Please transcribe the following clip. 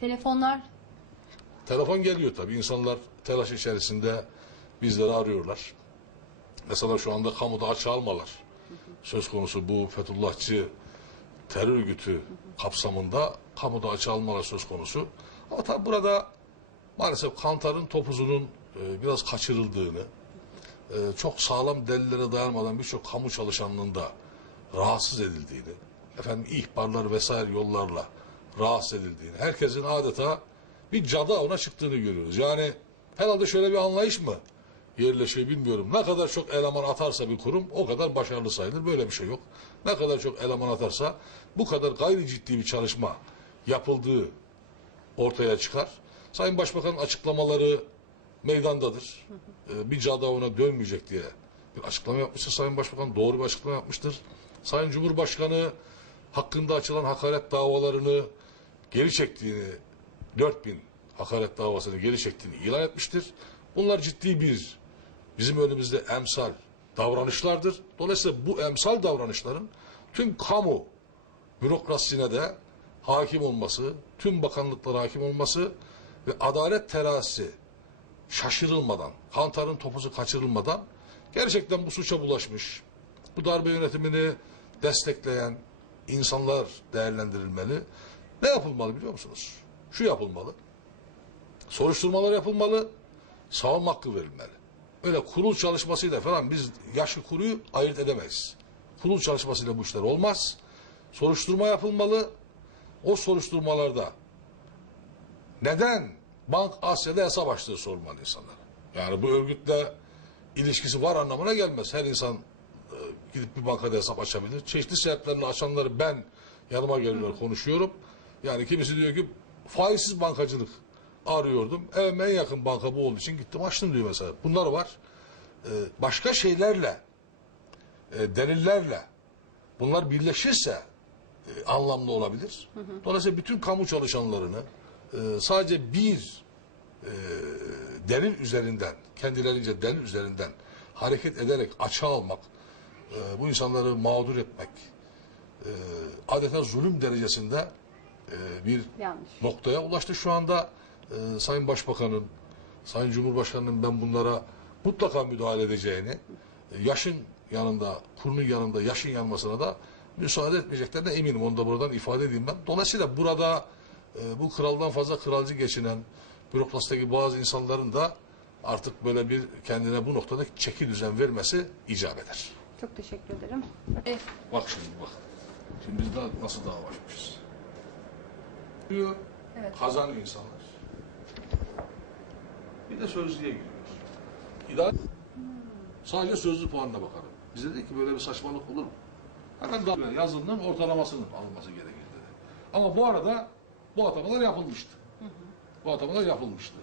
Telefonlar Telefon geliyor tabii. İnsanlar telaş içerisinde bizleri arıyorlar. Mesela şu anda kamuda açığa almalar. Söz konusu bu Fethullahçı terör örgütü kapsamında kamuda açığa almalar söz konusu. Ama tabii burada maalesef Kantar'ın topuzunun e, biraz kaçırıldığını, e, çok sağlam delillere dayanmadan birçok kamu çalışanlığında rahatsız edildiğini, efendim ihbarlar vesaire yollarla rahatsız edildiğini, herkesin adeta bir cadı avına çıktığını görüyoruz. Yani herhalde şöyle bir anlayış mı yerleşiyor bilmiyorum. Ne kadar çok eleman atarsa bir kurum o kadar başarılı sayılır. Böyle bir şey yok. Ne kadar çok eleman atarsa bu kadar gayri ciddi bir çalışma yapıldığı ortaya çıkar. Sayın Başbakan'ın açıklamaları meydandadır. Ee, bir cadı avına dönmeyecek diye bir açıklama yapmıştır Sayın Başbakan. Doğru bir açıklama yapmıştır. Sayın Cumhurbaşkanı hakkında açılan hakaret davalarını geri çektiğini, 4000 hakaret davasını geri çektiğini ilan etmiştir. Bunlar ciddi bir bizim önümüzde emsal davranışlardır. Dolayısıyla bu emsal davranışların tüm kamu bürokrasisine de hakim olması, tüm bakanlıklara hakim olması ve adalet terazisi şaşırılmadan, kantarın topuzu kaçırılmadan gerçekten bu suça bulaşmış, bu darbe yönetimini destekleyen insanlar değerlendirilmeli. Ne yapılmalı biliyor musunuz? Şu yapılmalı. Soruşturmalar yapılmalı, savunma hakkı verilmeli. Öyle kurul çalışmasıyla falan biz yaşı kuruyu ayırt edemeyiz. Kurul çalışmasıyla bu işler olmaz. Soruşturma yapılmalı. O soruşturmalarda neden Bank Asya'da hesap açtığı sorulmalı insanlara. Yani bu örgütle ilişkisi var anlamına gelmez. Her insan e, gidip bir bankada hesap açabilir. Çeşitli sebeplerle açanları ben yanıma geliyorlar konuşuyorum. Yani kimisi diyor ki faizsiz bankacılık arıyordum. Evet en yakın banka bu olduğu için gittim açtım diyor mesela. Bunlar var. E, başka şeylerle e, delillerle bunlar birleşirse e, anlamlı olabilir. Dolayısıyla bütün kamu çalışanlarını e, sadece bir e, delil üzerinden, kendilerince delil üzerinden hareket ederek açığa almak, e, bu insanları mağdur etmek, e, adeta zulüm derecesinde e, bir yanlış. noktaya ulaştı. Şu anda e, Sayın Başbakan'ın, Sayın Cumhurbaşkanı'nın ben bunlara mutlaka müdahale edeceğini, e, yaşın yanında, kurunun yanında yaşın yanmasına da müsaade etmeyeceklerine eminim. Onu da buradan ifade edeyim ben. Dolayısıyla burada e, bu kraldan fazla kralcı geçinen bürokrasideki bazı insanların da artık böyle bir kendine bu noktada çeki düzen vermesi icap eder. Çok teşekkür ederim. E, Bak şimdi bak. Şimdi biz daha nasıl dava açmışız? Diyor, Evet. kazanıyor insanlar. Bir de sözlüğe giriyor. İdare sadece sözlü puanına bakarım. Bize dedi ki böyle bir saçmalık olur mu? Hemen daha yazılının ortalamasının alınması gerekir dedi. Ama bu arada bu atamalar yapılmıştı. Bu atamalar yapılmıştı.